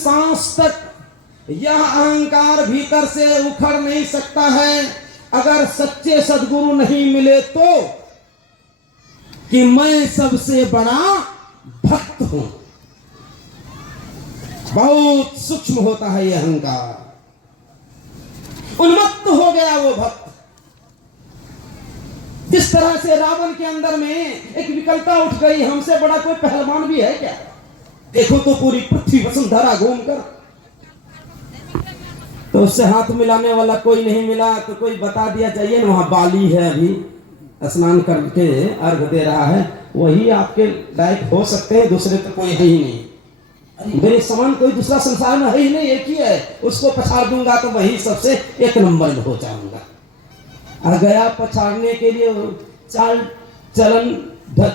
सांस तक यह अहंकार भीतर से उखड़ नहीं सकता है अगर सच्चे सद्गुरु नहीं मिले तो, कि मैं सबसे बड़ा भक्त हूं। बहुत सूक्ष्म होता है यह अहंकार। उन्मत्त हो गया वो भक्त। जिस तरह से रावण के अंदर में एक विकलता उठ गई, हमसे बड़ा कोई पहलवान भी है क्या? देखो तो पूरी पृथ्वी वसुंधरा घूमकर, तो उससे हाथ मिलाने वाला कोई नहीं मिला। तो कोई बता दिया चाहिए ना, वहां बाली है अभी स्नान करके अर्घ दे रहा है, वही आपके लायक हो सकते हैं, दूसरे तो कोई है ही नहीं। मेरे समान कोई दूसरा संसार में है ही नहीं, एक ही है, उसको पछाड़ दूंगा तो वही सबसे एक नंबर में हो जाऊंगा। आ गया पछाड़ने के लिए चाल चलन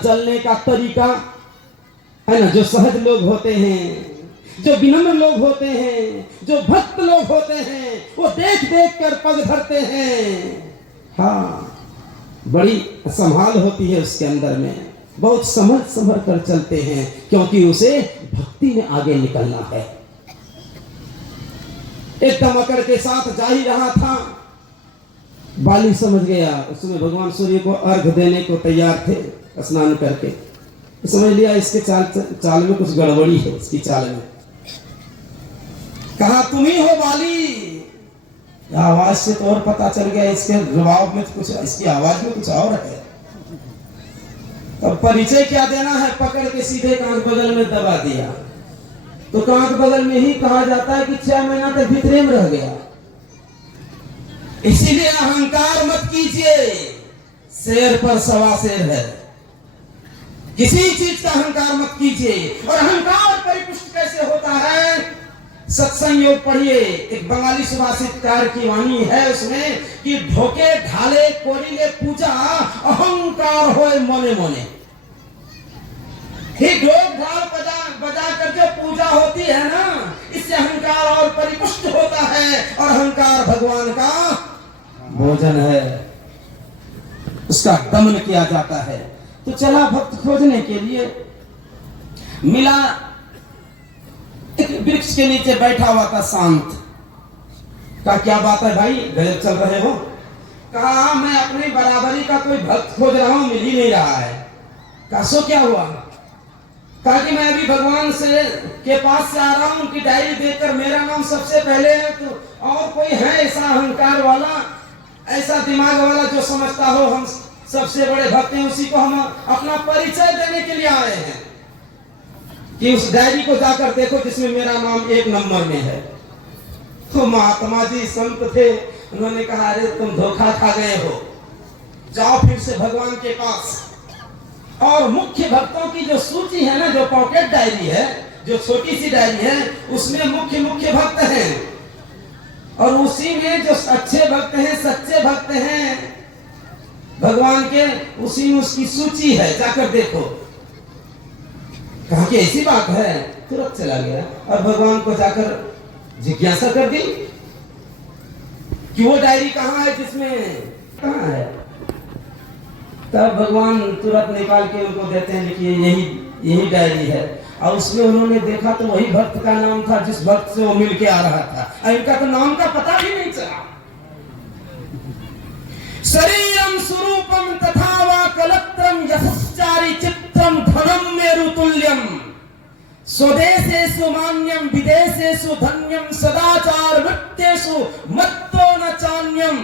चलने का तरीका है ना, जो सहज लोग होते हैं, जो विनम्र लोग होते हैं, जो भक्त लोग होते हैं, वो देख देख कर पग धरते हैं। हाँ, बड़ी संभाल होती है उसके अंदर में, बहुत समझ समझ कर चलते हैं, क्योंकि उसे भक्ति में आगे निकलना है। एक दमकड़ के साथ जा ही रहा था, बाली समझ गया, उसमें भगवान सूर्य को अर्घ देने को तैयार थे स्नान करके, समझ लिया इसके चाल में कुछ गड़बड़ी है, इसकी चाल में। कहा तुम ही हो बाली? आवाज से तो और पता चल गया इसके जवाब में कुछ, इसकी आवाज में कुछ और है। अब परिचय क्या देना है, पकड़ के सीधे कांख बगल में दबा दिया। तो कांख बगल में ही कहा जाता है कि 6 महीना तक भीतरे में रह गया। इसीलिए अहंकार मत कीजिए, शेर पर सवा शेर है। किसी चीज का अहंकार मत कीजिए। और अहंकार परिपुष्ट कैसे होता है? सत्संग योग पढ़िए, एक बंगाली सुभाषितकार की वाणी है उसमें कि ढोके ढाले कोरिले पूजा अहंकार होए मोने मोने। ही ढोक ढाल बजा करके पूजा होती है ना, इससे अहंकार और परिपुष्ट होता है। और अहंकार भगवान का भोजन है, उसका दमन किया जाता है। तो चला भक्त खोजने के लिए, मिला एक वृक्ष के नीचे बैठा हुआ था शांत। कहा क्या बात है भाई, गजब चल रहे हो? कहा मैं अपनी बराबरी का कोई भक्त खोज रहा हूं, मिल ही नहीं रहा है। कहा सो क्या हुआ? कहा कि मैं अभी भगवान से के पास से आ रहा हूं, उनकी डायरी देखकर मेरा नाम सबसे पहले है, तो और कोई है ऐसा अहंकार वाला, ऐसा दिमाग वाला जो समझता हो हम सबसे बड़े भक्त हैं, उसी को हम अपना परिचय देने के लिए आए हैं कि उस डायरी को जाकर देखो जिसमें मेरा नाम 1 नंबर में है। तो महात्मा जी संत थे, उन्होंने कहा अरे तुम धोखा खा गए हो, जाओ फिर से भगवान के पास। और मुख्य भक्तों की जो सूची है ना, जो पॉकेट डायरी है, जो छोटी सी डायरी है, उसमें मुख्य मुख्य भक्त हैं, और उसी में जो अच्छे भक्त हैं, सच्चे भक्त हैं भगवान के, उसी में उसकी सूची है, जाकर देखो। कहा कि ऐसी बात है, तुरंत चला गया और भगवान को जाकर जिज्ञासा कर दी कि वो डायरी कहाँ है, जिसमें कहाँ है। तब भगवान तुरंत निकाल के उनको देते हैं, लिखिए यही डायरी है। और उसमें उन्होंने देखा तो वही भक्त का नाम था जिस भक्त से वो मिल के आ रहा था। इनका तो नाम का पता भी नहीं चला। शरीरम स्वरूपम तथा वा कलत्रम यशश्चारि चित्रम धनम मेरुतुल्यम स्वदेशेषु मान्यम विदेशेषु धन्यम सदाचार वृत्तेषु मत्तो न चान्यम।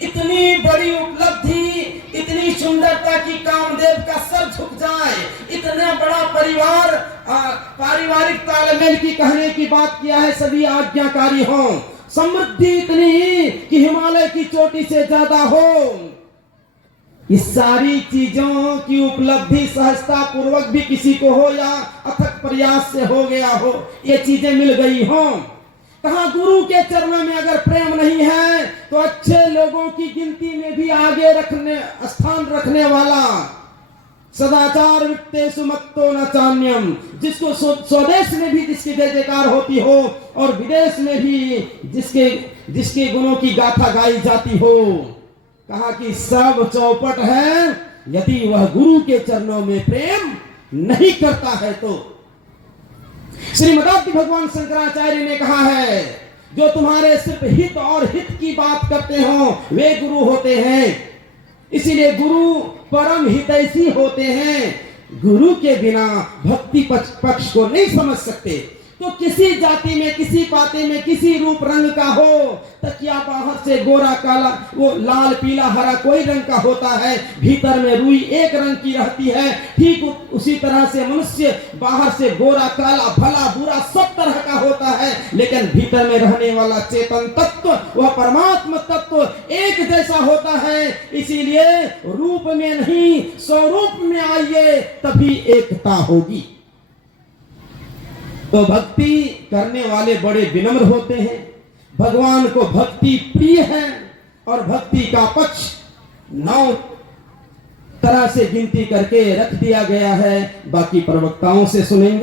इतनी बड़ी उपलब्धि, इतनी सुंदरता की कामदेव का सर झुक जाए, इतना बड़ा परिवार, पारिवारिक तालमेल की कहने की बात किया है, सभी आज्ञाकारी हों, समृद्धि इतनी कि हिमालय की चोटी से ज्यादा हो। इस सारी चीजों की उपलब्धि सहजता पूर्वक भी किसी को हो या अथक प्रयास से हो गया हो, ये चीजें मिल गई हों। कहा गुरु के चरणों में अगर प्रेम नहीं है तो अच्छे लोगों की गिनती में भी आगे स्थान रखने वाला सदाचार वृत्तेषु मत्तो न चान्यम, जिसको स्वदेश में भी जिसकी जय जयकार होती हो और विदेश में भी जिसके गुणों की गाथा गाई जाती हो। कहा कि सब चौपट है यदि वह गुरु के चरणों में प्रेम नहीं करता है तो। श्रीमदादि भगवान शंकराचार्य ने कहा है, जो तुम्हारे सिर्फ हित और हित की बात करते हो वे गुरु होते हैं। इसीलिए गुरु परम हितैषी होते हैं। गुरु के बिना भक्ति पक्ष को नहीं समझ सकते। तो किसी जाति में, किसी पाते में, किसी रूप रंग का हो, तकिया बाहर से गोरा काला, वो लाल पीला हरा कोई रंग का होता है, भीतर में रुई एक रंग की रहती है। ठीक उसी तरह से मनुष्य बाहर से गोरा काला भला बुरा सब तरह का होता है, लेकिन भीतर में रहने वाला चेतन तत्व, वह परमात्मा तत्व एक जैसा होता है। इसीलिए रूप में नहीं स्वरूप में आइए, तभी एकता होगी। तो भक्ति करने वाले बड़े विनम्र होते हैं। भगवान को भक्ति प्रिय है और भक्ति का पक्ष 9 तरह से गिनती करके रख दिया गया है। बाकी प्रवक्ताओं से सुनेंगे।